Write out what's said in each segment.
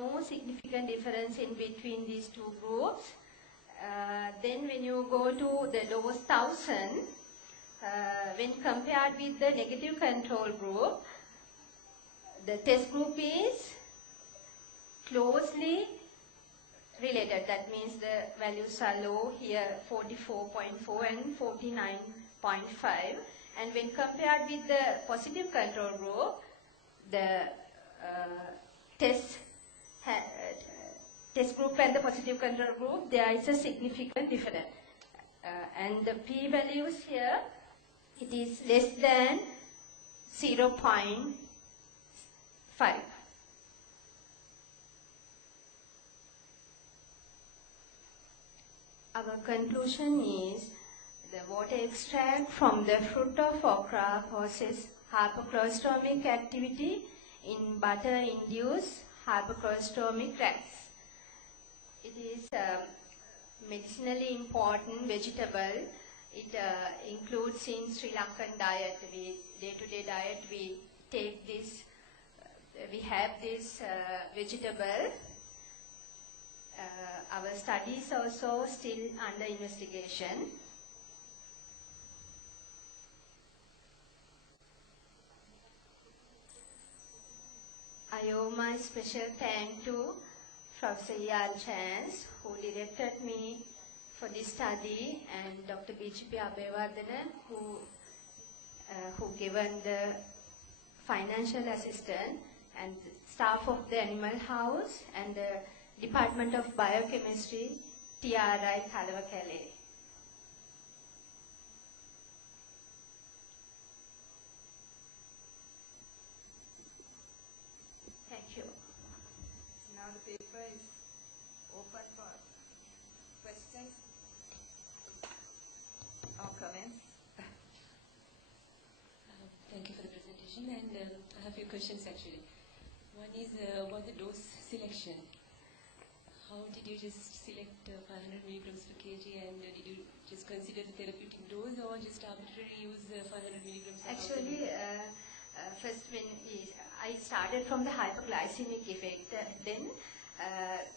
no significant difference in between these two groups. Then when you go to the lowest 1000, when compared with the negative control group, the test group is closely related. That means the values are low here, 44.4 and 49.5. And when compared with the positive control group, the test group and the positive control group, there is a significant difference. And the p-values here, it is less than 0.5. Our conclusion is the water extract from the fruit of okra causes hypocolesterolaemic activity in butter-induced hypocolesterolaemic rats. It is a medicinally important vegetable. It includes in Sri Lankan diet. Day-to-day diet, we take this, we have this vegetable. Our studies also still under investigation. I owe my special thanks to Professor J.Wijayabandara, who directed me for this study, and Dr. J.Wijayabandara, who given the financial assistance, and staff of the animal house and the Department of Biochemistry, TRI, Kalawakale. Thank you. Now the paper is open for questions or comments. Thank you for the presentation, and I have a few questions actually. One is about the dose selection. How did you just select 500 milligrams per kg, and did you just consider the therapeutic dose or just arbitrarily use 500 milligrams? Actually, first when I started from the hypoglycemic effect, then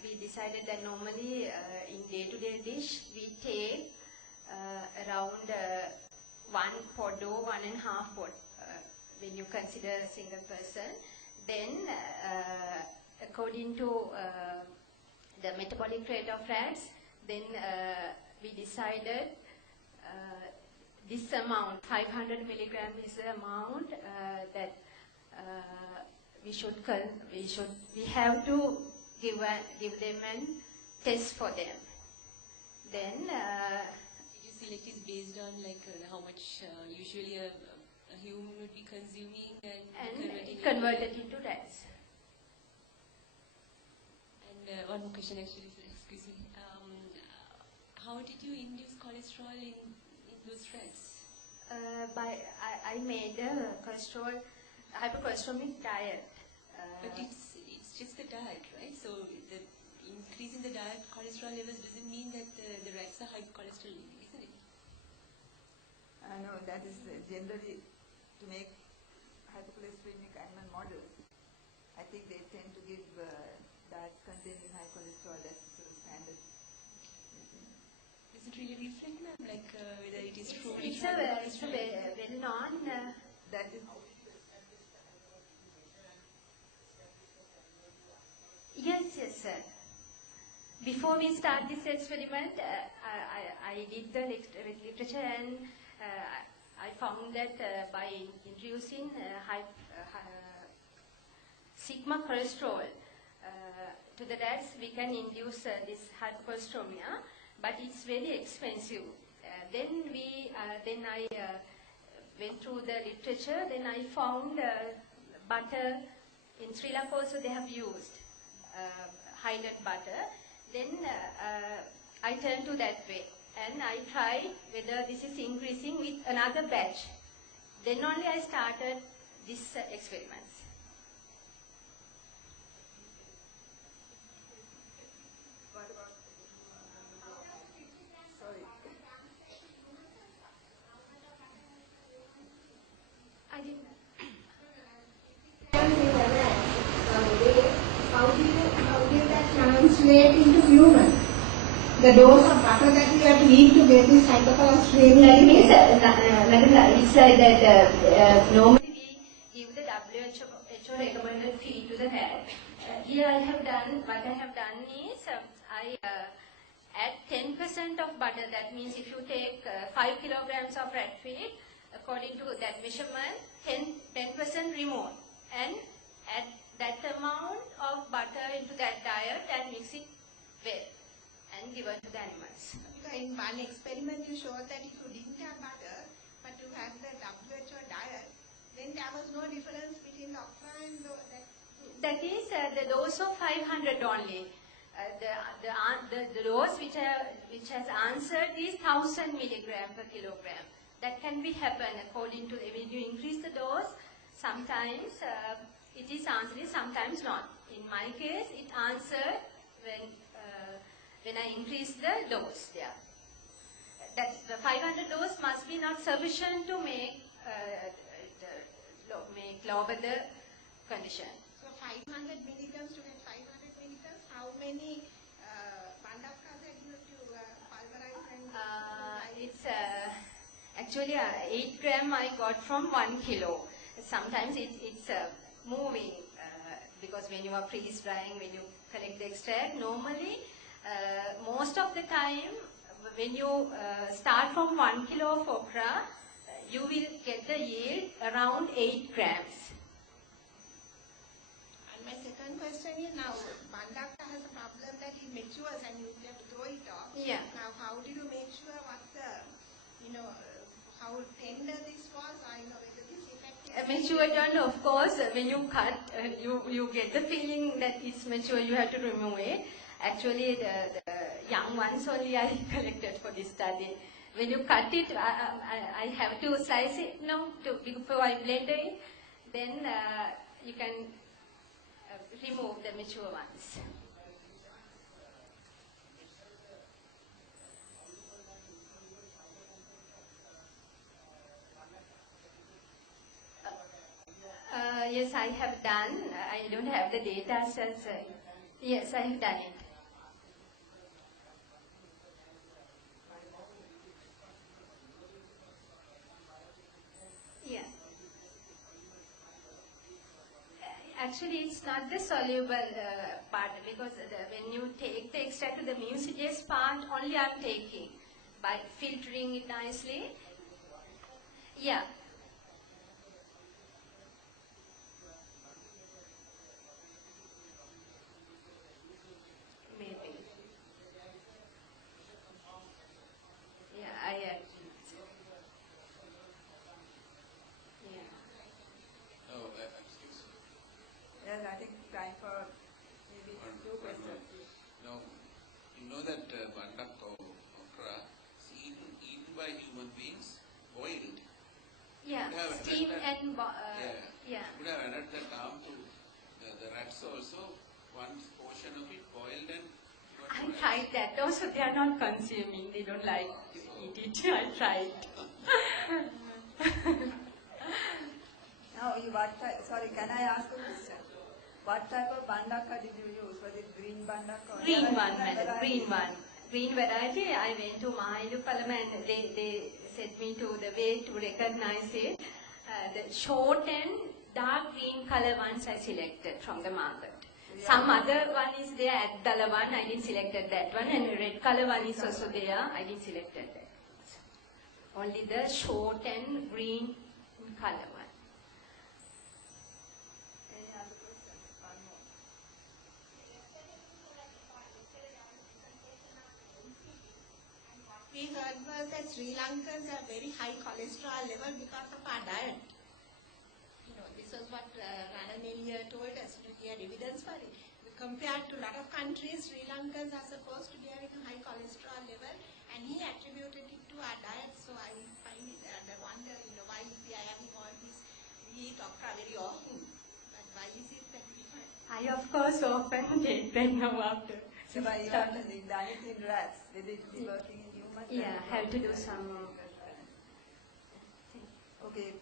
we decided that normally in day-to-day dish we take around 1 pot dough, 1.5 pot when you consider a single person. Then according to the metabolic rate of rats, then we decided this amount, 500 milligrams, is the amount that we have to give them and test for them. Then did you select is based on like how much usually a human would be consuming and converted into rats. And one more question actually, excuse me. How did you induce cholesterol in those rats? I made a hypocholesterolemic diet. But it's just the diet, right? So the increase in the diet cholesterol levels doesn't mean that the rats are hypocholesterolemic, isn't it? No, that is generally to make hypocholesterolemic animal models. I think they tend to give diets containing high cholesterol. That's sort of standard. Does it really reflect, ma'am, like whether it is truly? It's a well-known. That is. Yes, sir. Before we start this experiment, I did the literature, and I found that by introducing sigma cholesterol to the rats, we can induce this hypocholesteremia, but it's very expensive. Then I went through the literature. Then I found butter in Sri Lanka also they have used Highland butter. Then I turned to that way, and I tried whether this is increasing with another batch. Then only I started this experiments. What about? Sorry. I didn't. How do you translate into human? The dose of butter that we have to eat to get this hypocholesterolaemic. That means, it's like that normally we give the WHO recommended feed to the cat. Here I have done, what I have done is, I add 10% of butter. That means if you take 5 kilograms of rat feed, according to that measurement, 10% remove. And add that amount of butter into that diet and mix it well and give it to the animals. In one experiment you showed that if you didn't have butter, but you had the WHO diet, then there was no difference between the okra and that. That is the dose of 500 only. The dose which has answered is 1000 milligram per kilogram. That can be happen according to when you increase the dose. Sometimes it is answering, sometimes not. In my case, it answered when I increase the dose. Yeah, that the 500 dose must be not sufficient to make lower the condition. So 500 milligrams to get 500 milligrams, how many bandakas that you have to pulverize and it's actually 8 gram I got from 1 kilo. Sometimes it's moving because when you are freeze drying, when you collect the extract, normally most of the time when you start from 1 kilo of okra, you will get the yield around 8 grams. And my second question is now, bandaka has a problem that it matures and you have to throw it off. Yeah. Now how do you make sure what the, how tender this was, whether this effective? Matured one, of course, when you cut, you get the feeling that it's mature, you have to remove it. Actually, the young ones only I collected for this study. When you cut it, I have to slice it before I blend it. Then you can remove the mature ones. Yes, I have done. I don't have the data as yes, I have done it. Yeah. Actually, it's not the soluble part because when you take the extract to the mucilaginous part, only I'm taking by filtering it nicely. Yeah. Maybe. Yeah, I agree. Yeah. Oh, excuse me. Yes, I think time for maybe two questions. No, you know that bandaka okra is eaten by human beings, boiled. Yeah, Would have steam added and yeah. Would have added that arm to the rats also. One portion of it boiled and. I tried that. Also, they are not consuming. They don't like to eat it. I tried. Now, sorry, can I ask a question? What type of bandaka did you use? Was it green bandaka? Green one, madam. Green one. Green variety. I went to Hypocolesterolaemic and they set me to the way to recognize it. The short and dark green color ones I selected from the market. Yeah. Some other one is there at Dala one, I didn't select that one, and red color one is also there, I didn't select that. Only the short and green color one. Any other questions? One more. We heard was that Sri Lankans have very high cholesterol level because of our diet. This was what Rana Nelia told us. We had evidence for it. Compared to a lot of countries, Sri Lankans are supposed to be having a high cholesterol level, and he attributed it to our diet. So I find it, I wonder, why we are having all this. We eat okra very often, but why is it that we find? I of course often take that now after. So by you have done it in rats, will it be working in humans? Yeah, have to do some. Okay.